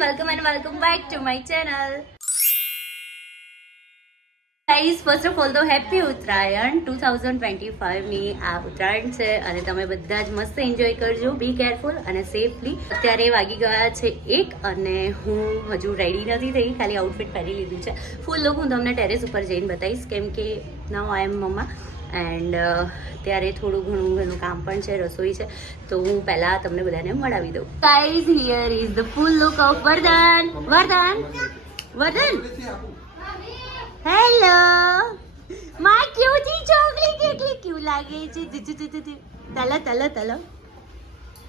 Welcome and welcome back to my channel guys first of all તો happy Uttarayan. Two thousand twenty ફાઇવની આ ઉત્તરાયણ છે અને તમે બધા જ મસ્ત એન્જોય કરજો. બી કેરફુલ અને સેફલી અત્યારે વાગી ગયા છે એક અને હું હજુ રેડી નથી થઈ. ખાલી આઉટફિટ પહેરી લીધું છે. ફૂલ લોક હું તમને ટેરેસ ઉપર જઈને બતાવીશ. કેમ કે now I am mamma and ત્યારે થોડું ઘણું ઘણું કામ પણ છે રસોઈ છે. તો હું પહેલાં તમને બધાને મળાવી દઉં. Guys here is the full look of Vardaan Vardaan Vardaan hello માં ક્યુટી ચોકલી કેટલી ક્યુ લાગે છે તુ, તુ, તુ, તલ તલ તલો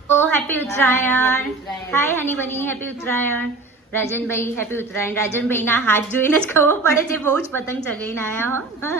ઓ happy Uttarayan hi honey bunny happy Uttarayan Rajanbhai happy Uttarayan રાજનભાઈના હાથ જોઈને જ ખબર પડે છે બહુ જ પતંગ ચગાઈને આવ્યા હો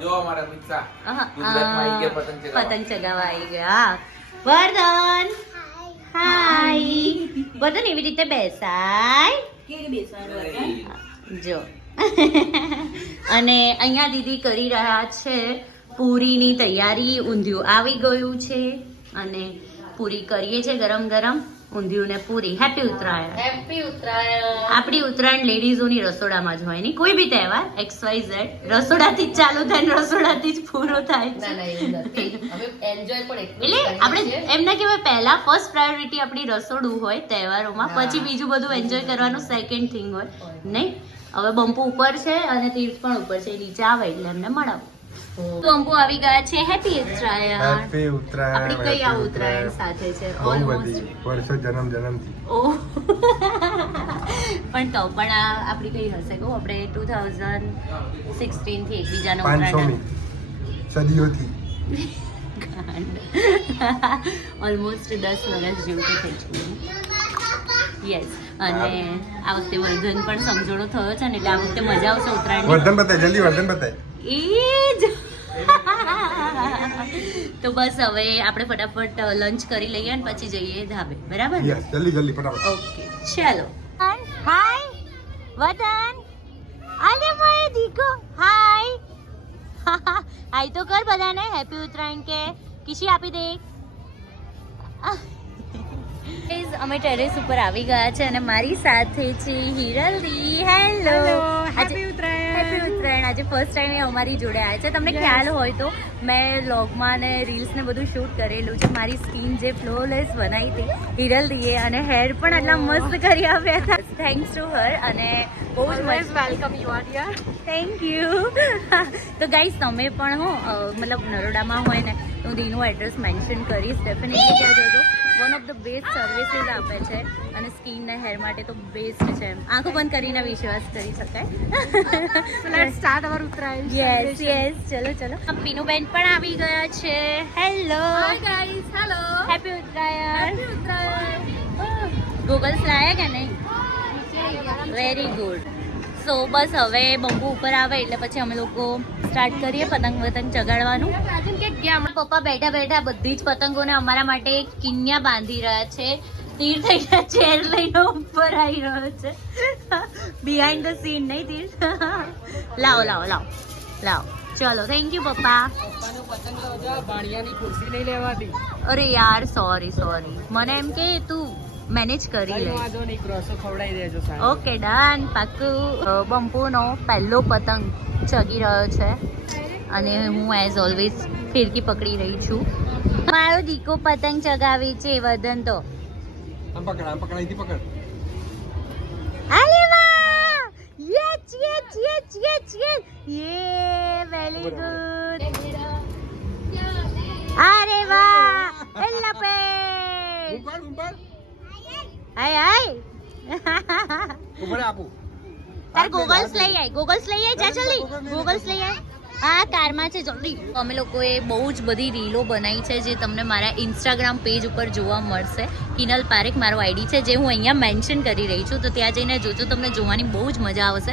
જો અમારા અમિત ગુજરાતમાં આવી ગયા પતંગ ચગાવવા. પતંગ ચગાવવા આવી ગયા. વર્ધન હાય. વર્ધન એવી રીતે બેસાય. જો. અને અહીંયા દીદી કરી રહ્યા છે પૂરીની તૈયારી. ઊંધિયું આવી ગયું છે અને પૂરી કરીએ છીએ ગરમ ગરમ. ઊંધિયું ને પૂરી. હેપી ઉત્તરાયણ. હેપી ઉત્તરાયણ. આપણી ઉત્તરાયણ લેડીઝોની રસોડામાં જ હોય. નહીં કોઈ બી તહેવાર એક્સ વાય ઝેડ રસોડાથી જ ચાલુ થાય ને રસોડાથી જ પૂરો થાય ના ના એટલું આપણે એમને કહેવાય પહેલા ફર્સ્ટ પ્રાયોરિટી આપણી રસોડું હોય તહેવારોમાં પછી બીજું બધું એન્જોય કરવાનું સેકન્ડ થિંગ હોય. નહીં? હવે બંપુ ઉપર છે અને તીર્થ પણ ઉપર છે. નીચે આવે એટલે એમને મળાવો. હમ. અંબુ આવી ગયા છે. હેપી ઉત્તરાયણ. હેપી ઉત્તરાયણ આપણી કઈ આ ઉત્તરાયણ. સાથે છે? ઓલમોસ્ટ વર્ષો જન્મ જન્મથી. ઓ. પણ તો પણ આ આપણી કઈ હશે? કહું આપણે ટુ થાઉઝન્ડ સિક્સટીનથી એકબીજાનો પાંચસોમી સદીઓથી. ઓલમોસ્ટ દસ વર્ષ જેવું થઈ ચૂક્યું. યસ અને આ વખતે વર્ધન પણ સમજણો થયો છે ને એટલે આ વખતે મજા આવશે ઉત્તરાયણ વર્ધન બતાય જલ્દી વર્ધન બતાય. એ જ તો બસ હવે આપણે ફટાફટ લંચ કરી લઈએ અને પછી જઈએ ધાબે. બરાબર? યસ જલ્દી જલ્દી ફટાફટ. ઓકે ચાલો. હાય વતન અરે મય દીકો હાય હાય તો કર બધાને હેપી ઉત્તરાયણ કે કિશી આપી દે પ્લીઝ અમે ટેરેસ ઉપર આવી ગયા છે અને મારી સાથે છે Hiraldi hello happy happy Uttarayan. આજે ફર્સ્ટ ટાઈમ એ અમારી જોડે આવ્યા છે. તમને ખ્યાલ હોય તો મેં લોગમાં ને રીલ્સ ને બધું શૂટ કરેલું છે. મારી સ્કિન જે ફ્લોલેસ બનાવી હતી હિરલ દીએ અને હેર પણ આટલા મસ્ત કરી આપ્યા હતા. થેન્ક્સ ટુ હર અને બહુ જ મસ્ત. Welcome you are here thank you તો ગાઈસ તમે પણ હો મતલબ નરોડામાં હોય ને તો હું દીનું એડ્રેસ મેન્શન કરીશ. ડેફિનેટલી ત્યાં જજો. One of the best services આપે છે અને સ્કિન ને હેર માટે તો બેસ્ટ છે આંખો બંધ કરીને વિશ્વાસ કરી શકાય. Let's start our Uttarayan yes yes ચલો ચલો. પીનુબેન પણ આવી ગયા છે. Hello hi guys hello happy Uttarayan happy Uttarayan goggles લાયા કે નહીં? વેરી ગુડ સો બસ હવે બંબુ ઉપર આવે એટલે પછી અમે લોકો સ્ટાર્ટ કરીએ પતંગ વતંગ ચગાડવાનું. પપ્પા બેઠા બેઠા બધી જ પતંગોને અમારા માટે કિન્યા બાંધી રહ્યા છે. તીર થઈ ગયા ચેર લઈને ઉપર આવી રહ્યો છે. બિહાઇન્ડ ધ સીન નહીં તીર. લાવો લાવો લાવો લાવો. ચલો થેન્ક યુ પપ્પા. અરે યાર સોરી સોરી મને એમ કે તું મેનેજ કરી લે. ઓકે ડન પાક્કું. બંપુનો પહેલો પતંગ ચગી રહ્યો છે. અને હું એઝ ઓલવેઝ ફિરકી પકડી રહી છું. મારો દીકો પતંગ ચગાવે છે વદન તો. આમ પકડ આમ પકડ અહીંથી પકડ. અરે વાહ! Yes yes yes yes yes yeah very good અરે વાહ! એલા પે ઉપર ઉપર હાય હાય ઉપર આપું? તાર ગોગલ્સ લઈ આય ગોગલ્સ લઈ આય જા જલ્દી. ગોગલ્સ લઈ આય. આ કારમાં છે જલ્દી. અમે લોકોએ બહુ જ બધી રીલો બનાવી છે જે તમને મારા ઇન્સ્ટાગ્રામ પેજ ઉપર જોવા મળશે. કિનલ પારેખ મારો આઈડી છે, જે હું અહીંયા મેન્શન કરી રહી છું. તો ત્યાં જઈને જોજો, તમને જોવાની બહુ જ મજા આવશે.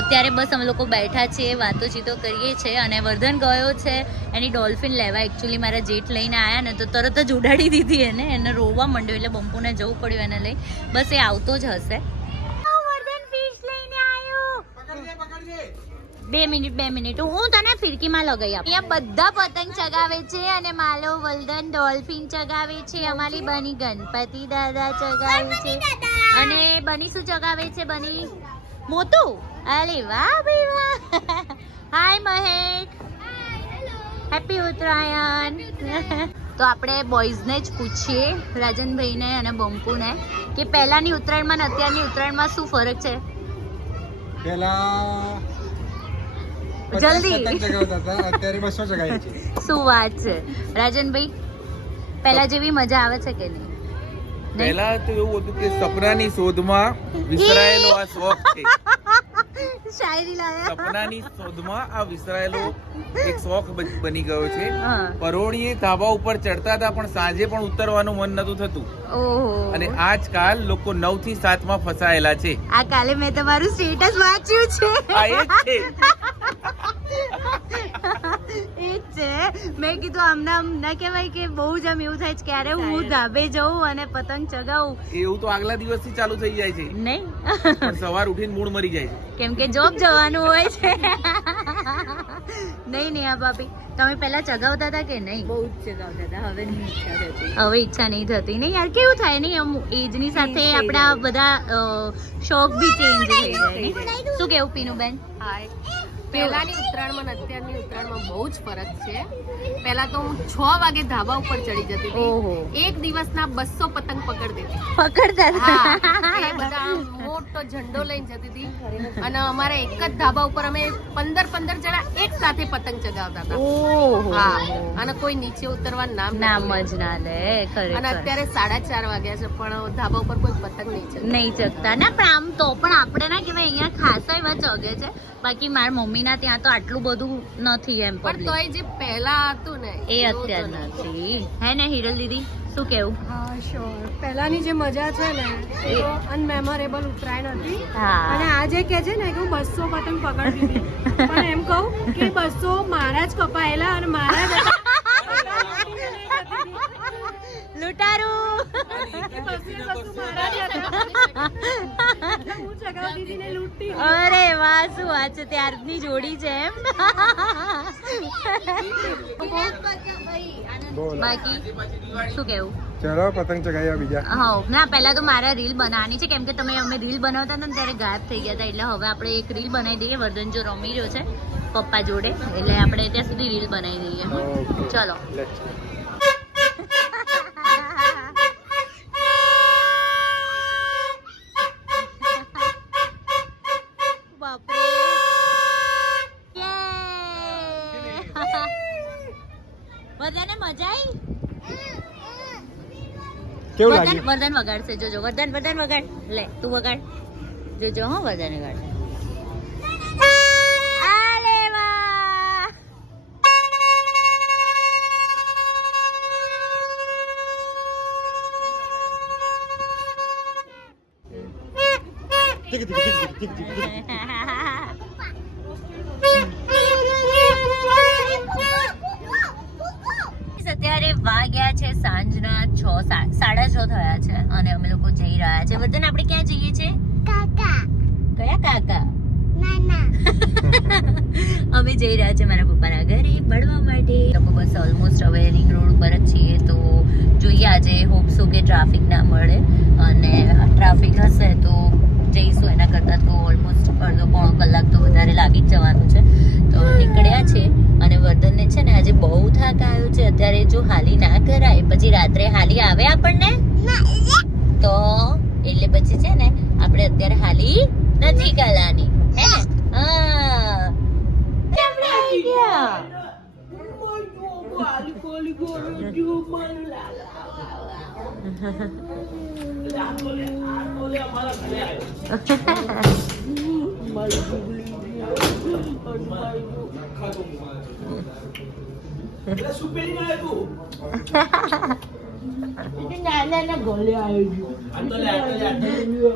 અત્યારે બસ અમે લોકો બેઠા છીએ, વાતોચીતો કરીએ છીએ અને વર્ધન ગયો છે, એની ડોલ્ફિન લેવા. એકચ્યુઅલી મારા જેટ લઈને આવ્યા ને તો તરત જ ઉડાડી દીધી એને. એને રોવા માંડ્યું એટલે બંપુને જવું પડ્યું એને લઈ. બસ એ આવતો જ હશે વર્ધન ફિશ લઈને આવ્યો બે મિનિટ બે મિનિટ. હું તને ફિરકીમાં લગાઈ આપું. અહીંયા બધા પતંગ ચગાવે છે અને માલો વલ્દન ડોલ્ફિન ચગાવે છે. અમારી બની ગણપતિ દાદા ચગાવે છે. અને બની શું ચગાવે છે બની? મોતું અરે વાહ ભાઈ વાહ. હાય મહેક. હેપી ઉત્તરાયણ. તો આપણે બોયઝને જ પૂછીએ રાજનભાઈને અને બમ્પુને કે પહેલાંની ઉત્તરાયણમાં અને અત્યારની ઉત્તરાયણમાં શું ફરક છે? પેલા જલ્દી. અત્યારે બસો છે શું વાત છે? રાજનભાઈ પહેલા જેવી મજા આવે છે કે નહીં? પહેલા તો એવું હતું કે સપનાની શોધમાં વિસરાયેલો આ શોખ છે. શાયરી લાયા. સપનાની શોધમાં આ વિસરાયેલો એક શોખ બની ગયો છે. પરોણીએ પરોળીએ ધાબા ઉપર ચડતા હતા પણ સાંજે પણ ઉતરવાનું મન નતું થતું. અને આજકાલ લોકો 9 થી 7 માં ફસાયેલા છે. આ કાલે મેં તમારું સ્ટેટસ વાંચ્યું છે. આ એ છે. એ છે. મેં કીધું આમને આમ ના કહેવાય કે બહુ જ આમ એવું થાય છે ક્યારે હું ધાબે જઉં અને પતંગ ચગાવું. એવું તો આગલા દિવસથી ચાલુ થઈ જાય છે. નહીં. સવાર ઉઠીને મૂળ મરી જાય છે. કેમ કે જોબ જવાનું હોય છે. નહીં નહીં આ બાપી તમે પહેલા ચગાવતા હતા કે નહીં? બહુ જ ચગાવતા હતા. હવે નહીં ઈચ્છા થતી. હવે ઈચ્છા નહીં થતી. નહીં યાર કેવું થાય? નહીં આમ એજની સાથે આપણા બધા શોખ બી ચેન્જ થઈ જાય. શું કેવું પીનુબેન? હાય પહેલાની ઉત્તરાયણમાં અને અત્યારની ઉત્તરાયણમાં બહુ જ ફરક છે. પહેલા તો હું છ વાગે ધાબા ઉપર ચડી જતી હતી. એક દિવસના બસો પતંગ પકડતી હતી. પકડતા બધા મોટો ઝંડો લઈને જતી હતી. અને અમારે એક જ ધાબા ઉપર અમે પંદર પંદર જણા એક સાથે પતંગ ચગાવતા હતા. હા. અને કોઈ નીચે ઉતરવા નામ નામ જ ના લે અને અત્યારે સાડા ચાર વાગ્યા છે પણ ધાબા ઉપર કોઈ પતંગ નહીં ચગે નહીં ચગતા. ના પણ આમ તો પણ આપણે ના કહેવાય અહીંયા ખાસા એવા ચગે છે. બાકી મારા મમ્મીના ત્યાં તો આટલું બધું નથી એમ પણ. તોય જે પહેલા હતું ને એ અત્યારે નથી હે ને હિરલ દીદી? શું કેવું? હા શ્યોર પહેલાની જે મજા છે ને એ અનમેમોરેબલ ઉત્તરાયણ હતી. અને આજે કે છે ને કે હું બસો પતંગ પકડતી હતી. પણ એમ કહું કે બસો મારા જ કપાયેલા અને મારા જ હતા. લૂંટારું બસે બસો મારા જ હતા. હું ચગાવતી હતી ને લૂંટતી હતી. અરે વાહ શું વાત છે? ત્યારની જોડી છે એમ. બાકી શું કેવું? ચલો પતંગ ચગાવ્યા બીજા. હા ના પહેલા તો મારા રીલ બનાવવાની છે. કેમ કે તમે અમે રીલ બનાવતા હતા ને ત્યારે ગાયબ થઈ ગયા હતા. એટલે હવે આપણે એક રીલ બનાવી દઈએ. વર્ધન જો રમી રહ્યો છે પપ્પા જોડે. એટલે આપણે ત્યાં સુધી રીલ બનાવી દઈએ. ચલો. કેવું લાગ્યું? વર્ધન વગાડશે. જોજો વરદાન વરદાન વગાડ. લે તું વગાડ. જોજો હો વરદાન વગાડ. આલે વાહ! ટીક, ટીક, ટીક, ટીક, ટીક, વાગ્યા છે સાંજના છ સાડા છ થયા છે અને અમે લોકો જઈ રહ્યા છે. વર્ધન આપણે ક્યાં જઈએ છે કાકા. કયા કાકા? અમે જઈ રહ્યા છે મારા પપ્પાના ઘરે મળવા માટે. લોકો બસ ઓલમોસ્ટ હવે રિંગ રોડ ઉપર જ છીએ તો જોઈએ આજે હોપસો કે ટ્રાફિક ના મળે અને ટ્રાફિક હશે તો જઈશું એના કરતાં તો ઓલમોસ્ટ અડધો પોણો કલાક તો વધારે લાગી જ જવાનું છે. તો નીકળ્યા છે અને વર્ધનને છે ને આજે બહુ થાક આવ્યો છે. અત્યારે જો હાલી ના કરાય, પછી રાત્રે હાલી આવે આપણને? તો એટલે પછી છે ને આપણે અત્યારે હાલી નથી કરવાની હે હા. આપણે આવી ગયા?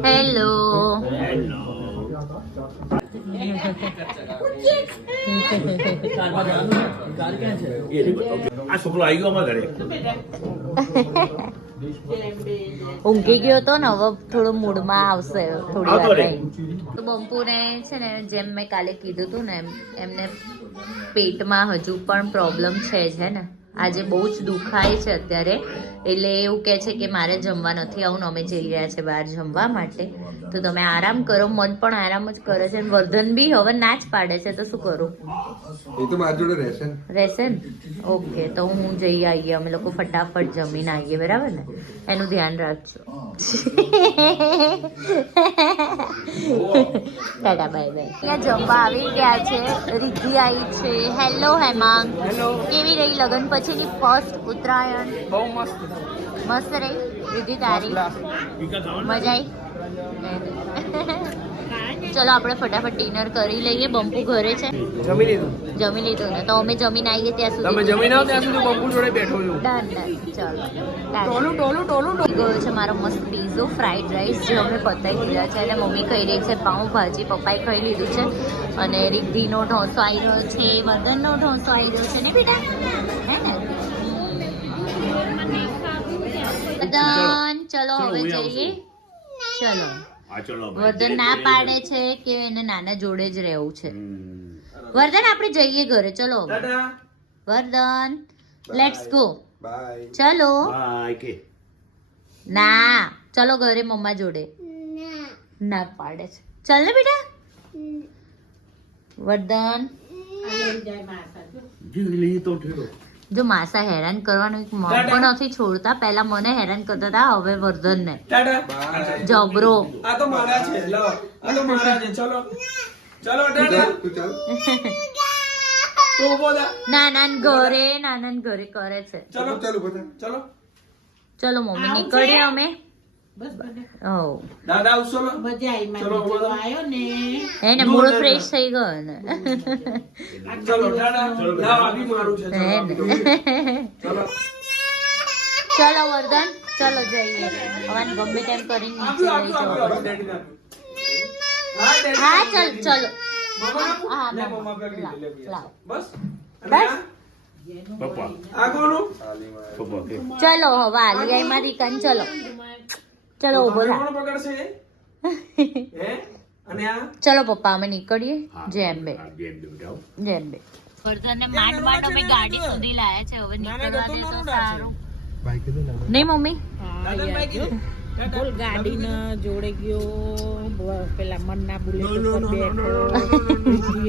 હેલો આ છોકરો આવી ગયો અમારા ઘરે. ઊંઘી ગયો તો ને હવે થોડો મૂડમાં આવશે થોડી વાર. તો બમ્પુને છે ને જેમ મેં કાલે કીધું હતું ને એમ એમને પેટમાં હજુ પણ પ્રોબ્લેમ છે જ હે ને આજે બહુ જ દુખાય છે અત્યારે. એટલે એવું કહે છે કે મારે જમવા નથી આવું ને અમે જઈ રહ્યા છે બહાર જમવા માટે. તો તમે આરામ કરો મન પણ આરામ જ કરે છે. વર્ધન બી હવે ના જ પાડે છે તો શું કરું? એ તો મારી જોડે રહેશે રહેશે ને? ઓકે તો હું જઈ આવીએ. અમે લોકો ફટાફટ જમીને આવીએ બરાબર ને? એનું ધ્યાન રાખજો. Tata bye bye. ત્યાં જમવા આવી ગયા છે. રિદ્ધિ આવી છે. હેલો હેમાંગ. કેવી રહી લગન પછીની ફર્સ્ટ ઉત્તરાયણ. બહુ મસ્ત. મસ્ત રહી. રિદ્ધિ તારી. મજા આવી ચલો આપણે ફટાફટ ડિનર કરી લઈએ. બંપુ ઘરે છે. જમી લીધું? જમી લીધું ને. તો અમે જમીને આવીએ ત્યાં સુધી. તમે જમી આવો ત્યાં સુધી બપોર જોડે બેઠો છું. ડન ડન ચાલો. ટોલું ટોલું ટોલું ગયો છે મારો મસ્ત પીઝો ફ્રાઈડ રાઈસ જે અમે પતાવી દીધા છે અને મમ્મી ખાઈ રહી છે પાઉં ભાજી પપ્પાએ ખાઈ લીધું છે. અને રિદ્ધિનો ઢોસો આવી રહ્યો છે વદનનો ઢોસો આવી રહ્યો છે. ને બેટા? હે ને? વદન ચલો હવે જઈએ. ચલો. આ વર્ધન ના પાડે છે કે એને નાના જોડે જ રહેવું છે? વર્ધન આપણે જઈએ ઘરે. ચલો. વર્ધન લેટ્સ ગો બાય ચલો. બાય કે? ના ચલો ઘરે મમ્મા જોડે. ના. પાડે છે. ચાલ ને બેટા. વર્ધન જીગલી તો ઠેરો. જો માસા હેરાન કરવાનું એક મન પણ નથી છોડતા. પહેલા મને હેરાન કરતા હતા હવે વર્ધન ને જબરો. આ તો મારા છે લો. આ તો મારા છે ચલો. ચલો ટાટા. ચાલ. તું ચાલ ઊભો થા. નાનાન ઘરે નાનાન ઘરે કરે છે. ચલો. ચાલુ બધા. ચલો. ચલો મમ્મી નીકળીએ અમે. દાદા આવશો ચલો એને મૂળ ફ્રેશ થઈ ગયો ને. ચલો ટાટા લાવ આ મારું છે. ચલો ચલો. ચલો વર્ધન ચલો જઈએ. હવે ગમે તેમ કરીને નીચે લઈ જાઓ. હા ચલ ચલો. ચલો હવે આલિયાઈ મારી કન ચલો. ચલો ઊભો થા કોણ પકડશે? હે? અને આ? ચલો પપ્પા અમે નીકળીએ. જેમ બે જેમ બે. જેમ માંડ માંડ અમે ગાડી સુધી લાયા છે હવે નીકળવા દે તો સારું. નહીં મમ્મી? બોલ ગાડીને જોડે ગયો પેલા મનના બુલેટ ઉપર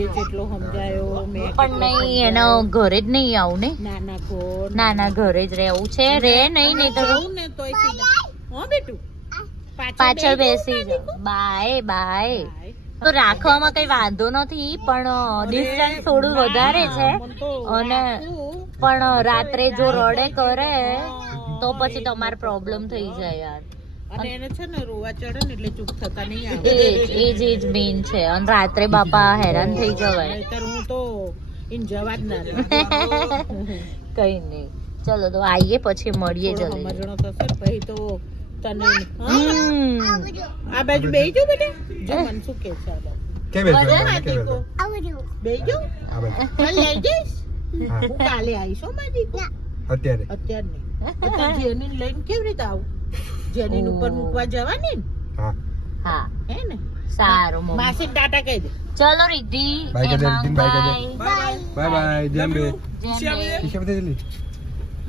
જેટલો સમજાયો મેં પણ નહીં એનો ઘરે જ નહીં આવું ને નાના ઘોર ના ના ઘરે જ રહેવું છે રે નહીં નહીં તો રહું ને તોય સીધા હો બેટું પાછળ બેસી જાઓ બાય બાય તો રાખવામાં કઈ વાંધો નથી પણ ડિસ્ટન્સ થોડું વધારે છે અને પણ રાત્રે જો રડે કરે તો પછી તમારે પ્રોબ્લેમ થઈ જાય યાર અને એને છે ને રોવા ચડે ને એટલે ચૂપ થતા નહીં આવે. એજ એજ એજ મેઇન છે. અને રાત્રે બાપા હેરાન થઈ જવાય. નહીંતર હું તો ઇન જવા જ ના કઈ નહીં. ચલો તો આઈએ પછી મળીએ જલ્દી. સમજણો થશે પછી તો તને આ બાજુ બેહી જાઓ બેટા. જો મને શું કે છે કે બેસો બધા કે દીકો બેસો બેહી જાઓ. આ બાજુ. ચાલ લઈ જઈશ. હું. કાલે આવીશ હો મારી દીકો. અત્યારે. નહીં. તો લઈને કેવી રીતે આવું? જેનીન ઉપર મૂકવા જવાની હા. હા હે ને? સારું મમ્મી. માસી ટાટા કહી દે. ચલો Riddhi bye bye. Bye. Bye જેમ બે. જેમ બે.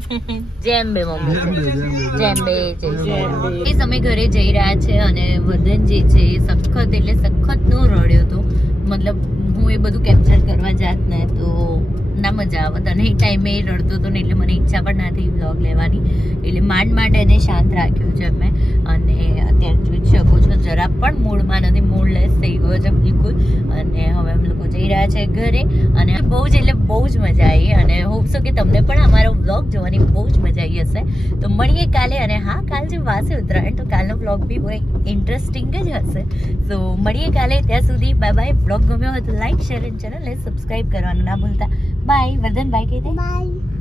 જેમ બે મમ્મી. જેમ બે જેમ સમય ઘરે જઈ રહ્યા છે અને વદન જે છે એ સખત એટલે સખત નો રડ્યો તો મતલબ હું એ બધું કેપ્ચર કરવા જાત ને તો ના મજા આવે. અને એ ટાઈમે એ રડતો હતો ને એટલે મને ઈચ્છા પણ ના થઈ વ્લોગ લેવાની. એટલે માંડ માંડ એને શાંત રાખ્યું છે મેં અને અત્યારે જોઈ શકો છો, જરા પણ મૂળમાં નથી મૂડલેસ થઈ ગયો છે બિલકુલ. અને હવે અમે લોકો જઈ રહ્યા છે ઘરે. અને બહુ જ, એટલે બહુ જ મજા આવી. અને હોપસો કે તમને પણ અમારો વ્લોગ જોવાની બહુ જ મજા આવી હશે. તો મળીએ કાલે. અને હા, કાલ જે વાસે ઉત્તરાયણ, તો કાલનો વ્લોગ બી બહુ ઇન્ટરેસ્ટિંગ જ હશે. તો મળીએ કાલે. ત્યાં સુધી બાય બાય વ્લોગ ગમ્યો હોય તો like share and channel subscribe કરવાનું ના ભૂલતા. બાય વર્ધનભાઈ કહી દે બાય.